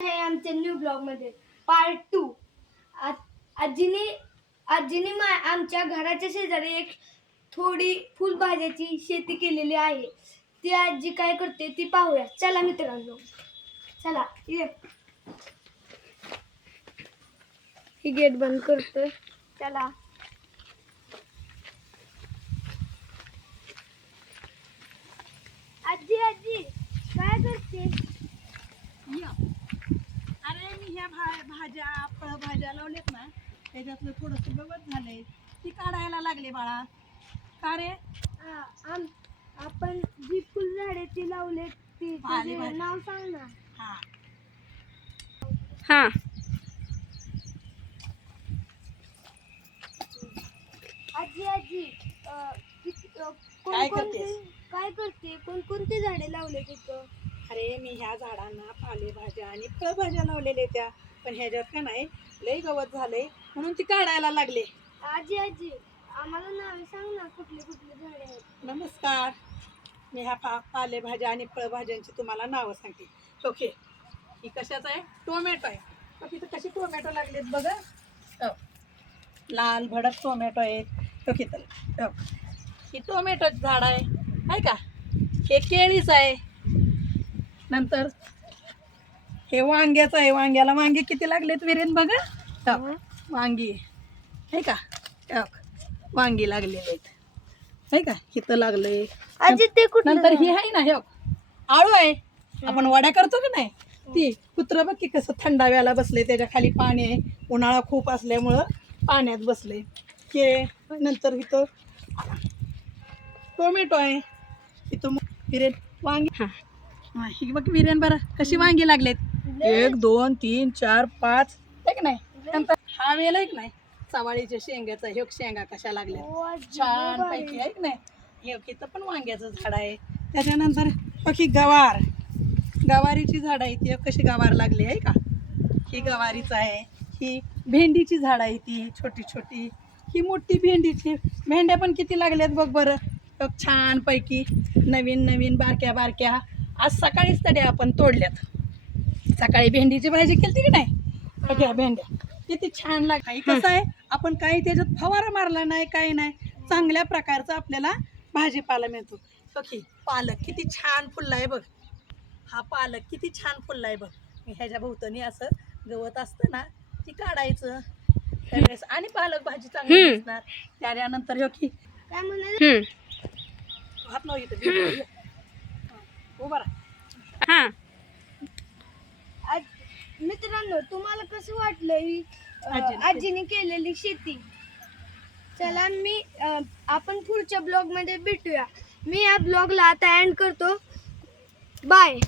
आहे आमच्या new blog मध्ये पार्ट 2। आजीने आमच्या घराच्या शेजारी एक थोडी फुलभाज्याची शेती केलेली आहे। ती आजी काय करते ती पाहूया। चला मित्रांनो, चला ये। ही गेट बंद करतोय, चला। आजी आजी काय करते? अरे मी ह्या भाज्या फळभाज्या लावलेत ना, त्याच्यातलं थोडंसं गवत झालंय, ती काढायला लागले बाळा। का रे? आपण जी फुलझाडे ती लावलेत ती नाव सांग ना। हा, आजी आजी काय करतेस? काय करते? कोणकोणती झाडे लावले तिथं? अरे मी ह्या झाडांना पालेभाज्या आणि फळभाज्या लावलेल्या त्या, पण ह्याच्यात का नाही लय गवत झालंय म्हणून ती काढायला लागले। आजी आजी आम्हाला नाव सांग ना, कुठली कुठली झाडे आहेत? नमस्कार, मी ह्या पालेभाज्या आणि फळभाज्यांची तुम्हाला नावं सांगते। ओके, ही कशाचं आहे? टोमॅटो आहे। मग इथं कशी टोमॅटो लागलेत बघा, लाल भडक टोमॅटो आहेत। ओके, तर ही टोमॅटोचं झाड आहे का? हे केळीच आहे। नंतर हे वांग्याचं आहे। वांग्याला वांगे किती लागलेत विरेन बघा, वांगी आहे का? वांगी लागलेले आहेत, आहे का? इथं लागले। आजी ते कुठलं? नंतर ही आहे ना, हे आळू आहे। आपण वड्या करतो की नाही, ती कुत्र बघ की कसं थंडाव्याला बसले, त्याच्या खाली पाणी आहे। उन्हाळा खूप असल्यामुळं पाण्यात बसले हे। नंतर इथं टोमॅटो आहे। इथं विरेन वांगी, ही बघ विरेन बरं कशी वांगी लागलेत, 1 2 3 4 5 आहे की नाही? नंतर हा वेल आहे की नाही, चवाळीच्या शेंगाचा, हे शेंगा कशा लागल्या छान पैकी, आहे की नाही? हे इथं पण वांग्याचं झाड आहे। त्याच्यानंतर ही गवारीची झाड आहे, ती कशी गवार लागली आहे का? ही गवारीच आहे। ही भेंडीची झाड आहे, ती छोटी छोटी। ही मोठी भेंडीची, भेंड्या पण किती लागल्यात बघ बरं, छान पैकी नवीन नवीन बारक्या बारक्या। आज सकाळीच तरी आपण तोडल्यात, सकाळी भेंडीची भाजी केली की नाही? बघा भेंड्या किती छान लागते। कसं आहे, आपण काही त्याच्यात फवारा मारला नाही, काही नाही, चांगल्या प्रकारचा आपल्याला भाजीपाला मिळतो। ओके, पालक किती छान फुलला आहे बघ, हा पालक किती छान फुलला आहे बघ। ह्याच्या भोवतणी असं गवत असतं ना, ती काढायचं त्यावेळेस आणि पालक भाजी चांगली दिसणार। त्यानंतर हो की काय म्हणाले? हात लाव इथं, उभा राहा। मित्रांनो, तुम्हाला कसं वाटलं ही आजीने केलेली शेती? चला आपण पुढच्या ब्लॉग मध्ये भेटूया। मी या ब्लॉगला आता एंड करतो। बाय।